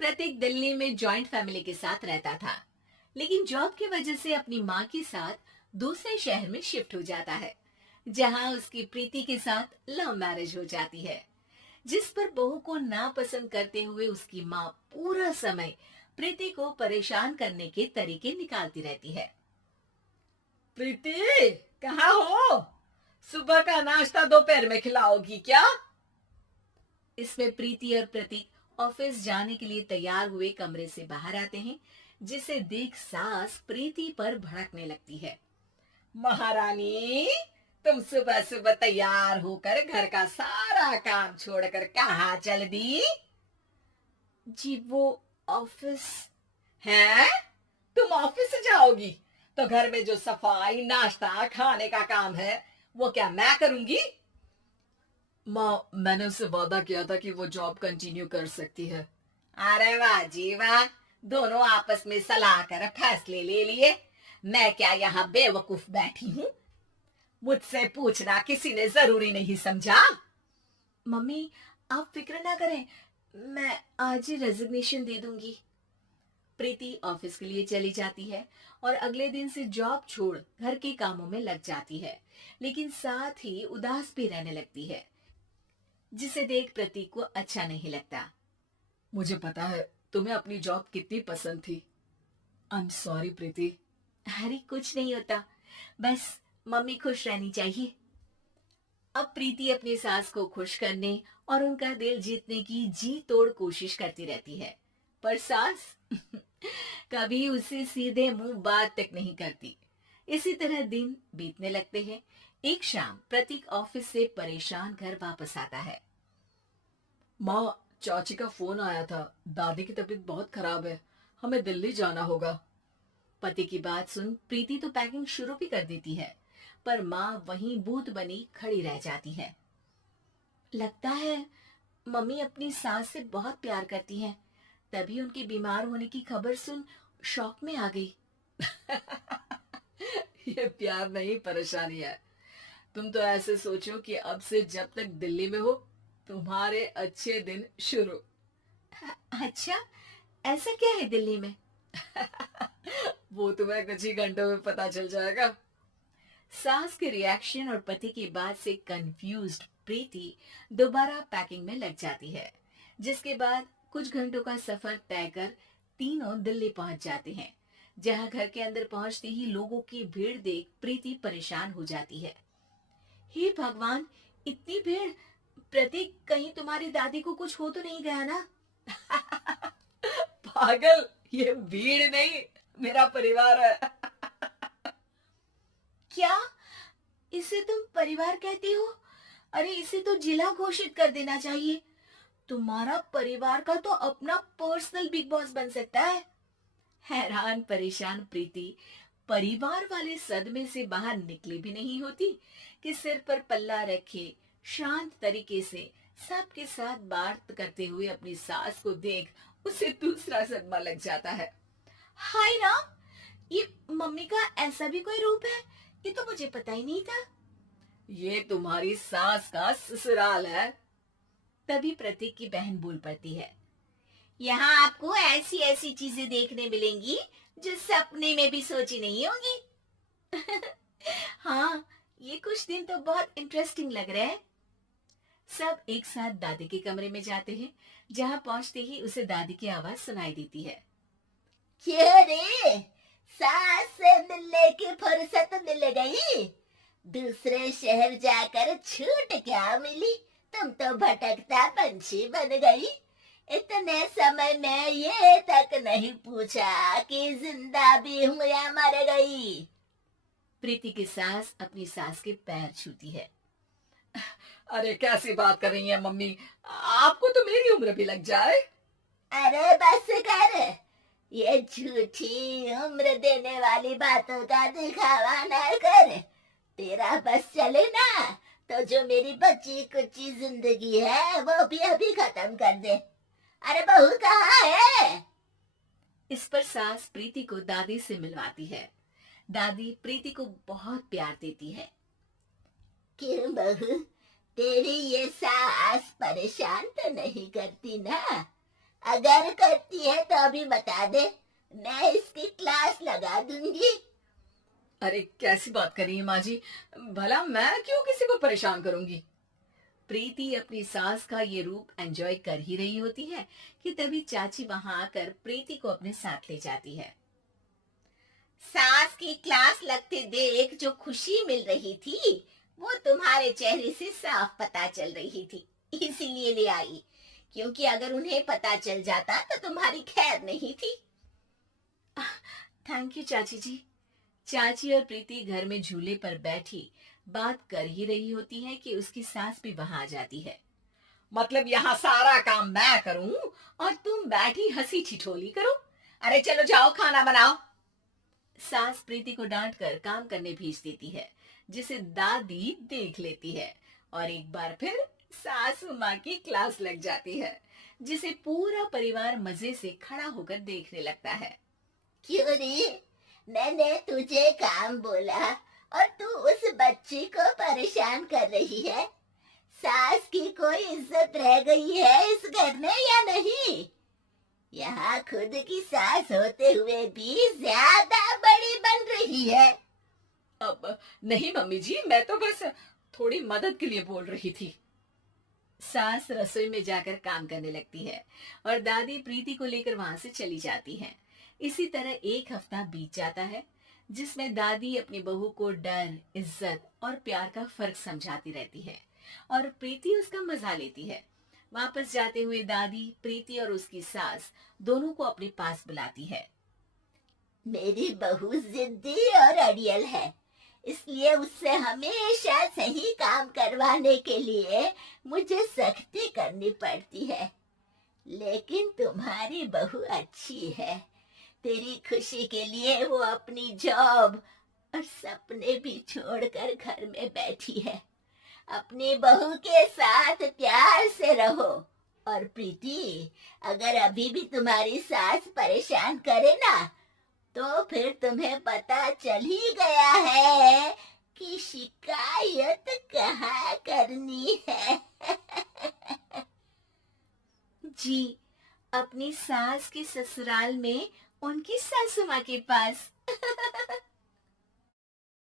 प्रतीक दिल्ली में joint family के साथ रहता था, लेकिन जॉब की वजह से अपनी माँ के साथ दूसरे शहर में शिफ्ट हो जाता है, जहाँ उसकी प्रीति के साथ लव मैरिज हो जाती है, जिस पर बहू को नापसंद करते हुए उसकी माँ पूरा समय प्रीति को परेशान करने के तरीके निकालती रहती है। प्रीति, कहाँ हो? सुबह का नाश्ता दोपहर में खिलाओगी क्या? इसमें प्रीति और प्रतीक ऑफिस जाने के लिए तैयार हुए कमरे से बाहर आते हैं, जिसे देख सास प्रीति पर भड़कने लगती है। महारानी, तुम सुबह सुबह तैयार होकर घर का सारा काम छोड़कर कहाँ चल दी? जी वो ऑफिस। है? तुम ऑफिस से जाओगी तो घर में जो सफाई, नाश्ता, खाने का काम है वो क्या मैं करूंगी? माँ, मैंने उससे वादा किया था कि वो जॉब कंटिन्यू कर सकती है। अरे वाह जी वाह, दोनों आपस में सलाह कर फैसले ले लिए। मैं क्या यहाँ बेवकूफ बैठी हूँ? मुझसे पूछना किसी ने जरूरी नहीं समझा? मम्मी, आप फिक्र ना करें, मैं आज ही रेजिग्नेशन दे दूंगी। प्रीति ऑफिस के लिए चली जाती है और अगले दिन से जॉब छोड़ घर के कामों में लग जाती है, लेकिन साथ ही उदास भी रहने लगती है, जिसे देख प्रतीक को अच्छा नहीं लगता। मुझे पता है तुम्हें अपनी जॉब कितनी पसंद थी। आई एम सॉरी प्रीति। अरे कुछ नहीं होता, बस मम्मी खुश रहनी चाहिए। अब प्रीति अपनी सास को खुश करने और उनका दिल जीतने की जी तोड़ कोशिश करती रहती है, पर सास कभी उसे सीधे मुंह बात तक नहीं करती। इसी तरह दिन बीतने लगते हैं। एक शाम प्रतीक ऑफिस से परेशान घर वापस आता है। माँ, चाची का फोन आया था। दादी की तबीयत बहुत खराब है, हमें दिल्ली जाना होगा। पति की बात सुन प्रीति तो पैकिंग शुरू भी कर देती है, पर माँ वहीं भूत बनी खड़ी रह जाती है। लगता है मम्मी अपनी सास से बहुत प्यार करती हैं, तभी उनके बीमार होने की खबर सुन शॉक में आ गई। ये प्यार नहीं, परेशानी है। तुम तो ऐसे सोचो कि अब से जब तक दिल्ली में हो तुम्हारे अच्छे दिन शुरू। अच्छा, ऐसा क्या है दिल्ली में? वो तुम्हें कुछ ही घंटों में पता चल जाएगा। सास के रिएक्शन और पति की बात से कंफ्यूज्ड प्रीति दोबारा पैकिंग में लग जाती है, जिसके बाद कुछ घंटों का सफर तय कर तीनों दिल्ली पहुंच जाते हैं, जहां घर के अंदर पहुंचते ही लोगों की भीड़ देख प्रीति परेशान हो जाती है। हे भगवान, इतनी भीड़! प्रतीक, कहीं तुम्हारी दादी को कुछ हो तो नहीं गया ना? पागल, ये भीड़ नहीं, मेरा परिवार है। क्या इसे तुम परिवार कहती हो? अरे इसे तो जिला घोषित कर देना चाहिए। तुम्हारा परिवार का तो अपना पर्सनल बिग बॉस बन सकता है। हैरान परेशान प्रीति परिवार वाले सदमे से बाहर निकली भी नहीं होती कि सिर पर पल्ला रखे शांत तरीके से सबके साथ बात करते हुए अपनी सास को देख उसे दूसरा सदमा लग जाता है। हाय राम, ये मम्मी का ऐसा भी कोई रूप है? ये तो मुझे पता ही नहीं था। ये तुम्हारी सास का ससुराल है। तभी प्रतीक की बहन बोल पड़ती है, यहाँ आपको ऐसी ऐसी चीजें देखने मिलेंगी जो सपने में भी सोची नहीं होगी। हाँ, ये कुछ दिन तो बहुत इंटरेस्टिंग लग रहे हैं। सब एक साथ दादी के कमरे में जाते हैं, जहाँ पहुंचते ही उसे दादी की आवाज सुनाई देती है। क्यों रे, सास से मिलने की फुर्सत मिल गई? दूसरे शहर जाकर छूट क्या मिली? तुम तो भटकता पंछी बन गई। इतने समय में ये तक नहीं पूछा कि जिंदा भी हूँ या मर गई। प्रीति की सास अपनी सास के पैर छूती है। अरे कैसी बात कर रही है मम्मी, आपको तो मेरी उम्र भी लग जाए। अरे बस कर, ये झूठी उम्र देने वाली बातों का दिखावा न कर। तेरा बस चले ना तो जो मेरी बची कुची जिंदगी है वो भी अभी खत्म कर दे। अरे बहू कहाँ है? इस पर सास प्रीति को दादी से मिलवाती है। दादी प्रीति को बहुत प्यार देती है। क्यों बहू, तेरी ये सास परेशान तो नहीं करती ना? अगर करती है तो अभी बता दे, मैं इसकी क्लास लगा दूंगी। अरे कैसी बात कर रही है माँ जी, भला मैं क्यों किसी को परेशान करूंगी। प्रीति अपनी सास का ये रूप एंजॉय कर ही रही होती है कि तभी चाची वहां आकर प्रीति को अपने साथ ले जाती है। सास की क्लास लगते देख जो खुशी मिल रही थी वो तुम्हारे चेहरे से साफ पता चल रही थी, इसीलिए ले आई, क्योंकि अगर उन्हें पता चल जाता तो तुम्हारी खैर नहीं थी। थैंक यू चाची जी। चाची और प्रीति घर में झूले पर बैठी बात कर ही रही होती है कि उसकी सास भी वहां आ जाती है। मतलब यहाँ सारा काम मैं करूं और तुम बैठी हंसी ठिठोली करो? अरे चलो जाओ खाना बनाओ। सास प्रीति को डांट कर काम करने भेज देती है, जिसे दादी देख लेती है और एक बार फिर सासू माँ की क्लास लग जाती है, जिसे पूरा परिवार मजे से खड़ा होकर देखने लगता है। क्यों रे, मैंने तुझे काम बोला और तू उस बच्ची को परेशान कर रही है। सास की कोई इज्जत रह गई है इस घर में या नहीं? यहाँ खुद की सास होते हुए भी ज्यादा बड़ी बन रही है। अब नहीं मम्मी जी, मैं तो बस थोड़ी मदद के लिए बोल रही थी। सास रसोई में जाकर काम करने लगती है और दादी प्रीति को लेकर वहां से चली जाती है। इसी तरह एक हफ्ता बीत जाता है, जिसमें दादी अपनी बहू को डर, इज्जत और प्यार का फर्क समझाती रहती है और प्रीति उसका मजा लेती है। वापस जाते हुए दादी प्रीति और उसकी सास दोनों को अपने पास बुलाती है। मेरी बहू जिद्दी और अड़ियल है, इसलिए उससे हमेशा सही काम करवाने के लिए मुझे सख्ती करनी पड़ती है। लेकिन तुम्हारी बहू अच्छी है, तेरी खुशी के लिए वो अपनी जॉब और सपने भी छोड़कर घर में बैठी है। अपनी बहू के साथ प्यार से रहो। और प्रीति, अगर अभी भी तुम्हारी सास परेशान करे ना, तो फिर तुम्हें पता चल ही गया है कि शिकायत कहाँ करनी है। जी, अपनी सास के ससुराल में उनकी सासू माँ के पास।